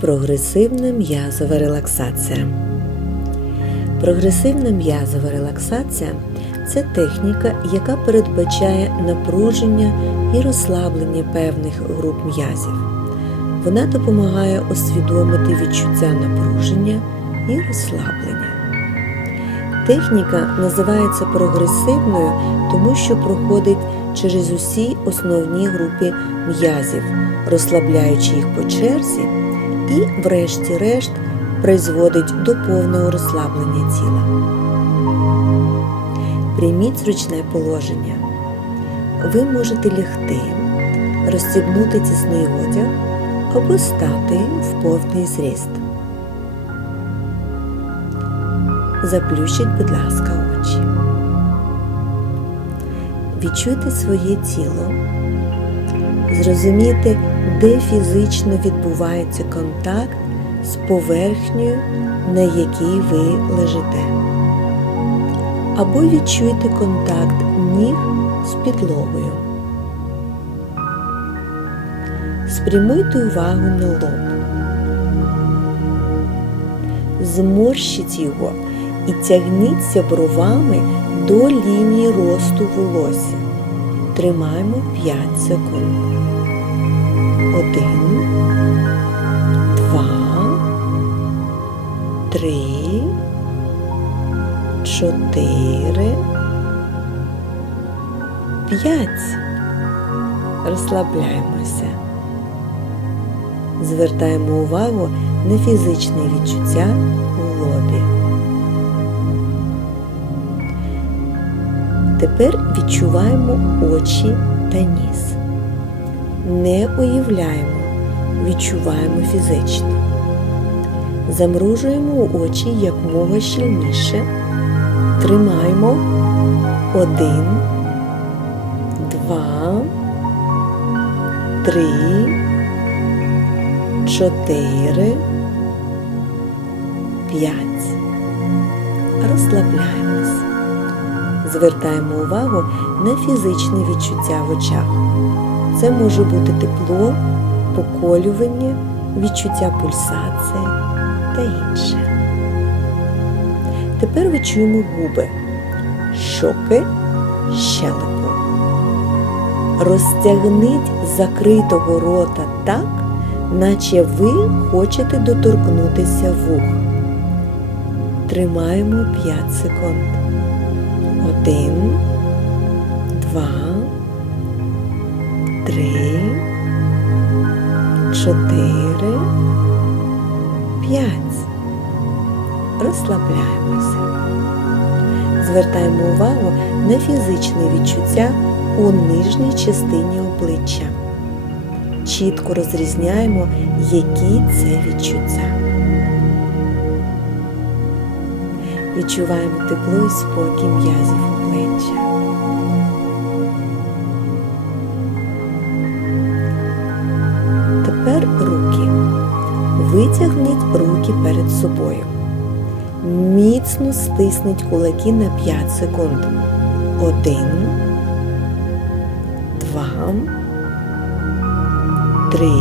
Прогресивна м'язова релаксація. Прогресивна м'язова релаксація це техніка, яка передбачає напруження і розслаблення певних груп м'язів. Вона допомагає усвідомити відчуття напруження і розслаблення. Техніка називається прогресивною, тому що проходить через усі основні групи м'язів, розслабляючи їх по черзі, і, врешті-решт, призводить до повного розслаблення тіла. Прийміть зручне положення. Ви можете лягти, розстібнути тісний одяг або стати в повний зріст. Заплющіть, будь ласка, очі. Відчуйте своє тіло, зрозумійте, де фізично відбувається контакт з поверхнею, на якій ви лежите. Або відчуйте контакт ніг з підлогою. Спрямуйте увагу на лоб. Зморщіть його і тягніться бровами до лінії росту волосся. Тримаємо 5 секунд. Один, два, три, чотири, п'ять. Розслабляємося. Звертаємо увагу на фізичні відчуття у лобі. Тепер відчуваємо очі та ніс. Не уявляємо, відчуваємо фізично. Замружуємо очі якмога щільніше. Тримаємо один, два, три, чотири, п'ять. Розслабляємось. Звертаємо увагу на фізичні відчуття в очах. Це може бути тепло, поколювання, відчуття пульсації та інше. Тепер відчуємо губи, щоки, щелепу. Розтягніть закритого рота так, наче ви хочете доторкнутися вух. Тримаємо 5 секунд. Один, два, три, чотири, п'ять. Розслабляємося. Звертаємо увагу на фізичні відчуття у нижній частині обличчя. Чітко розрізняємо, які це відчуття. Відчуваємо тепло і спокій м'язів обличчя. Витягніть руки перед собою. Міцно стисніть кулаки на 5 секунд. Один, два, три,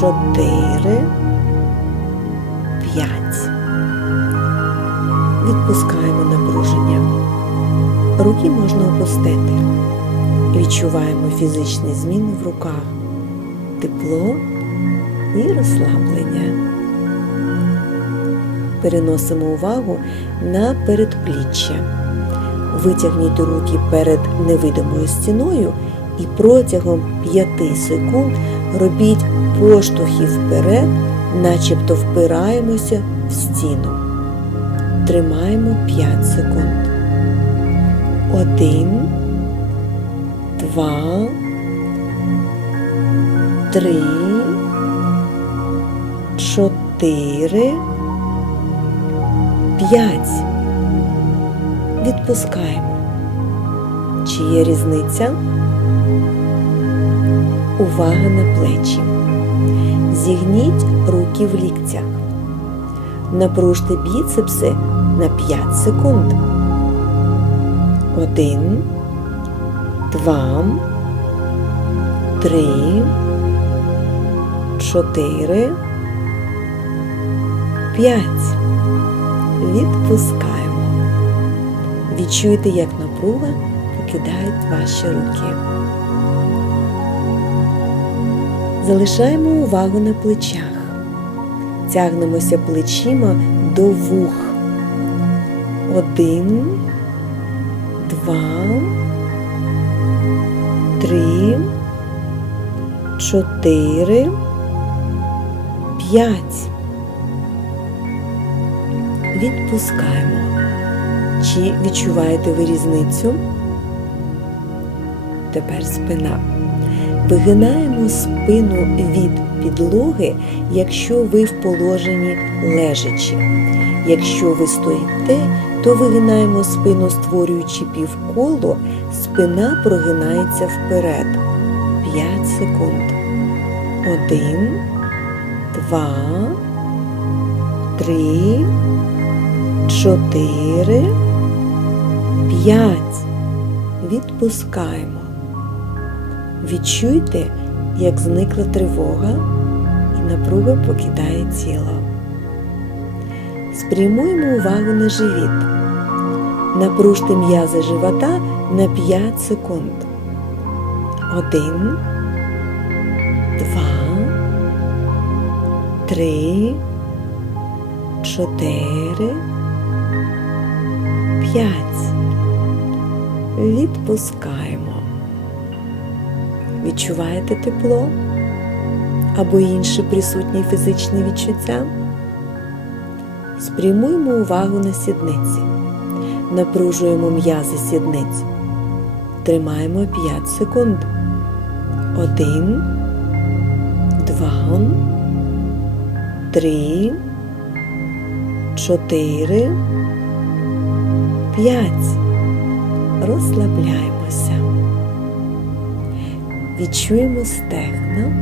чотири, п'ять. Відпускаємо напруження. Руки можна опустити. Відчуваємо фізичні зміни в руках, тепло і розслаблення. Переносимо увагу на передпліччя. Витягніть руки перед невидимою стіною і протягом 5 секунд робіть поштовхи вперед, начебто впираємося в стіну. Тримаємо 5 секунд. Один, два, три, чотири, п'ять. Відпускаємо. Чи є різниця? Увага на плечі. Зігніть руки в ліктях. Напружте біцепси на 5 секунд. Один, два, три, чотири, п'ять. Відпускаємо. Відчуйте, як напруга покидають ваші руки. Залишаємо увагу на плечах. Тягнемося плечима до вух. Один, два, три, чотири, п'ять. Відпускаємо. Чи відчуваєте ви різницю? Тепер спина. Вигинаємо спину від підлоги, якщо ви в положенні лежачі. Якщо ви стоїте, то вигинаємо спину, створюючи півколо, спина прогинається вперед. 5 секунд. Один, два, три, чотири, п'ять. Відпускаємо. Відчуйте, як зникла тривога і напруга покидає тіло. Спрямуємо увагу на живіт. Напружте м'язи живота на 5 секунд. Один, два, три, чотири, п'ять. Відпускаємо. Відчуваєте тепло або інші присутні фізичні відчуття? Спрямуємо увагу на сідниці. Напружуємо м'язи сідниць. Тримаємо 5 секунд. Один, два, три, чотири, п'ять. Розслабляємося. Відчуємо стегна,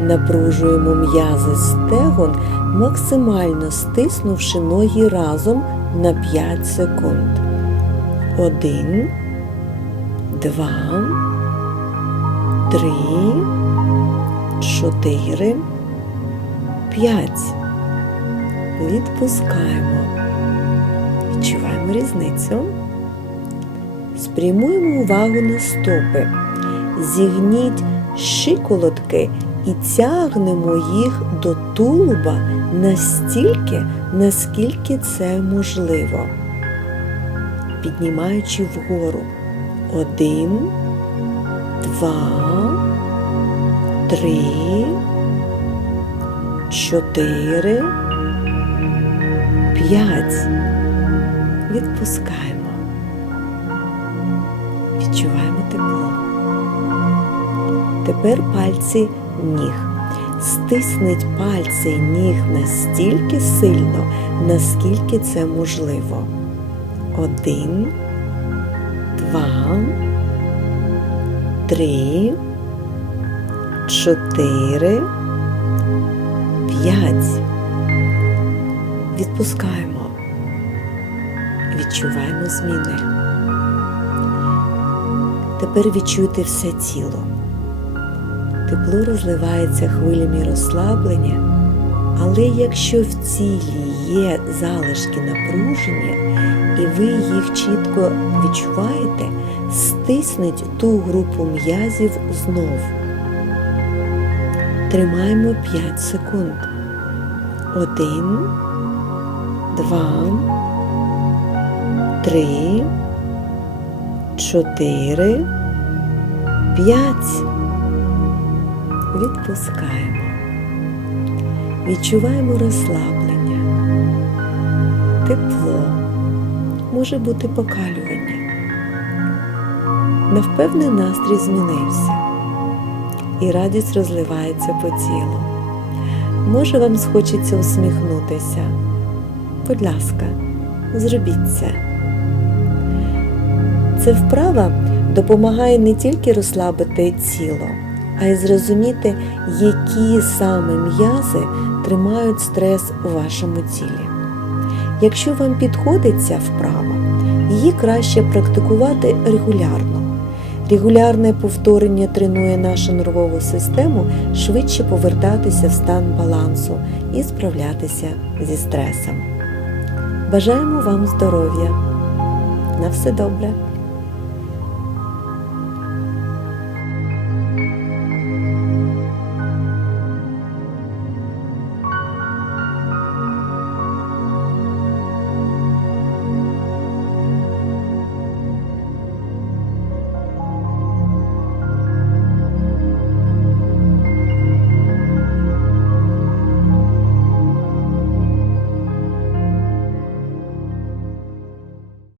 напружуємо м'язи стегон, максимально стиснувши ноги разом на 5 секунд. Один, два, три, чотири, п'ять. Відпускаємо. Відчуваємо різницю. Спрямуємо увагу на стопи. Зігніть щиколотки і тягнемо їх до тулуба настільки, наскільки це можливо. Піднімаючи вгору. Один, два, три, чотири, п'ять. Відпускаємо. Відчуваємо тепло. Тепер пальці ніг. Стисніть пальці ніг настільки сильно, наскільки це можливо. Один, два, три, чотири, п'ять. Відпускаємо. Відчуваємо зміни. Тепер відчуйте все тіло. Тепло розливається хвилями розслаблення, але якщо в тілі є залишки напруження, і ви їх чітко відчуваєте, стисніть ту групу м'язів знов. Тримаємо 5 секунд. Один, два, три, чотири, п'ять. Відпускаємо. Відчуваємо розслаблення, тепло, може бути покалювання. Навпевне, настрій змінився, і радість розливається по тілу. Може, вам схочеться усміхнутися. Будь ласка, зробіть це. Це вправа допомагає не тільки розслабити тіло, а й зрозуміти, які саме м'язи тримають стрес у вашому тілі. Якщо вам підходить ця вправа, її краще практикувати регулярно. Регулярне повторення тренує нашу нервову систему швидше повертатися в стан балансу і справлятися зі стресом. Бажаємо вам здоров'я! На все добре!